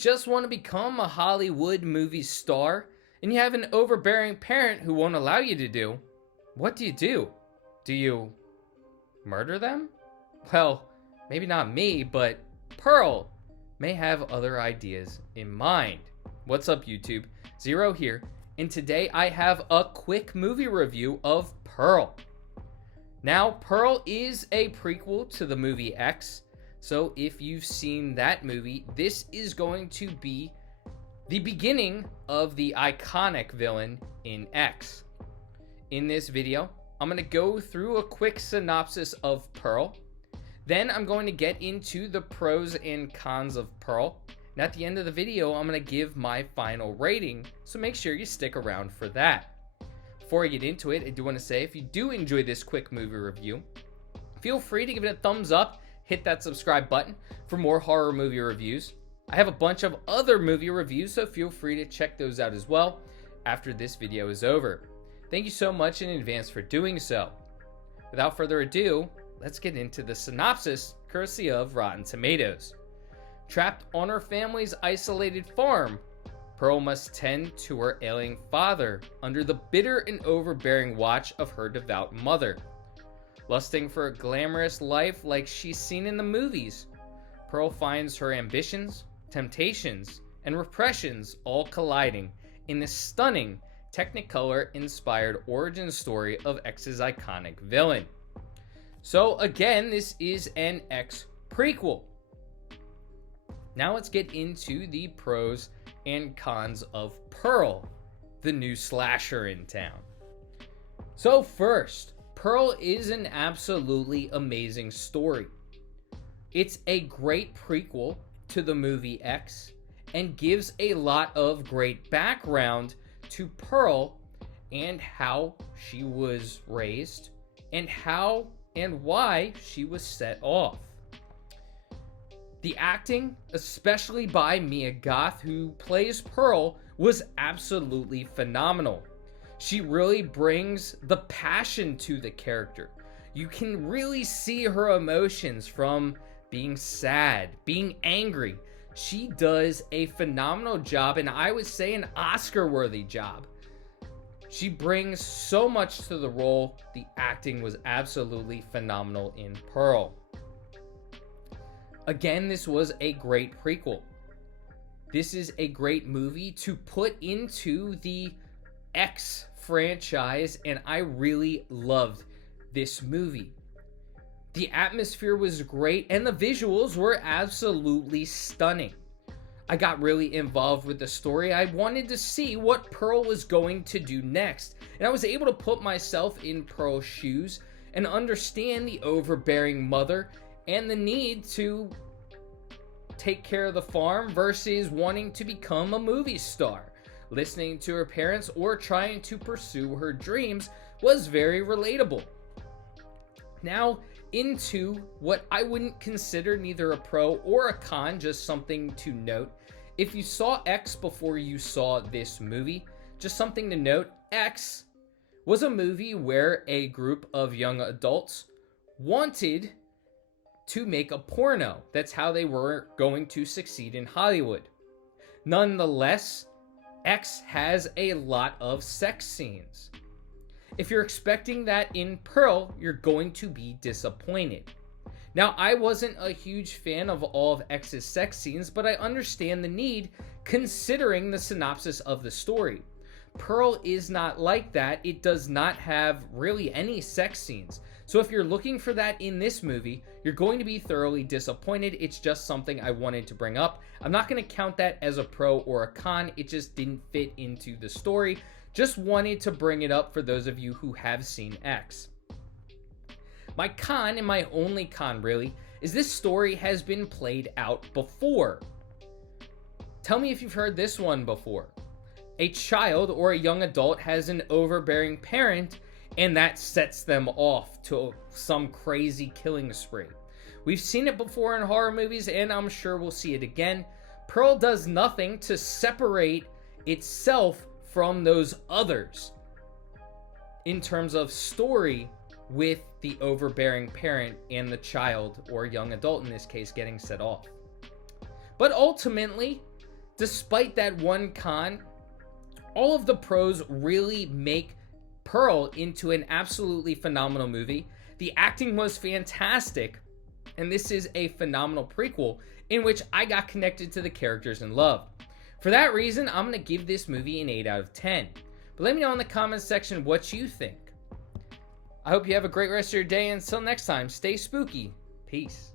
just want to become a Hollywood movie star and you have an overbearing parent who won't allow you to do, what do you do? Do you murder them? Well, maybe not me, but Pearl may have other ideas in mind. What's up, YouTube? Zero here, and today I have a quick movie review of Pearl. Now, Pearl is a prequel to the movie X, so if you've seen that movie, this is going to be the beginning of the iconic villain in X. In this video, I'm going to go through a quick synopsis of Pearl. Then I'm going to get into the pros and cons of Pearl. And at the end of the video, I'm going to give my final rating, so make sure you stick around for that. Before I get into it, I do want to say if you do enjoy this quick movie review, feel free to give it a thumbs up, hit that subscribe button for more horror movie reviews. I have a bunch of other movie reviews, so feel free to check those out as well after this video is over. Thank you so much in advance for doing so. Without further ado, let's get into the synopsis courtesy of Rotten Tomatoes. Trapped on her family's isolated farm, Pearl must tend to her ailing father under the bitter and overbearing watch of her devout mother. Lusting for a glamorous life like she's seen in the movies, Pearl finds her ambitions, temptations, and repressions all colliding in this stunning Technicolor-inspired origin story of X's iconic villain. So again, this is an X prequel. Now let's get into the pros and cons of Pearl, the new slasher in town. So first, Pearl is an absolutely amazing story. It's a great prequel to the movie X and gives a lot of great background to Pearl and how she was raised and how and why she was set off. The acting, especially by Mia Goth, who plays Pearl, was absolutely phenomenal. She really brings the passion to the character. You can really see her emotions from being sad, being angry. She does a phenomenal job, and I would say an Oscar-worthy job. She brings so much to the role. The acting was absolutely phenomenal in Pearl. Again, this was a great prequel. This is a great movie to put into the X franchise, and I really loved this movie. The atmosphere was great, and the visuals were absolutely stunning. I got really involved with the story. I wanted to see what Pearl was going to do next, and I was able to put myself in Pearl's shoes and understand the overbearing mother and the need to take care of the farm versus wanting to become a movie star. Listening to her parents or trying to pursue her dreams was very relatable. Now, into what I wouldn't consider neither a pro or a con, just something to note. If you saw X before you saw this movie, just something to note, X was a movie where a group of young adults wanted to make a porno. That's how they were going to succeed in Hollywood. Nonetheless, X has a lot of sex scenes. If you're expecting that in Pearl, you're going to be disappointed. Now, I wasn't a huge fan of all of X's sex scenes, but I understand the need considering the synopsis of the story. Pearl is not like that. It does not have really any sex scenes. So if you're looking for that in this movie, you're going to be thoroughly disappointed. It's just something I wanted to bring up. I'm not going to count that as a pro or a con. It just didn't fit into the story. Just wanted to bring it up for those of you who have seen X. My con, and my only con really, is this story has been played out before. Tell me if you've heard this one before. A child or a young adult has an overbearing parent, and that sets them off to some crazy killing spree. We've seen it before in horror movies, and I'm sure we'll see it again. Pearl does nothing to separate itself from those others in terms of story with the overbearing parent and the child or young adult in this case getting set off. But ultimately, Despite that one con, all of the pros really make Pearl into an absolutely phenomenal movie. The acting was fantastic, and this is a phenomenal prequel in which I got connected to the characters and loved. For that reason, I'm going to give this movie an 8 out of 10. But let me know in the comments section what you think. I hope you have a great rest of your day. Until next time, stay spooky. Peace.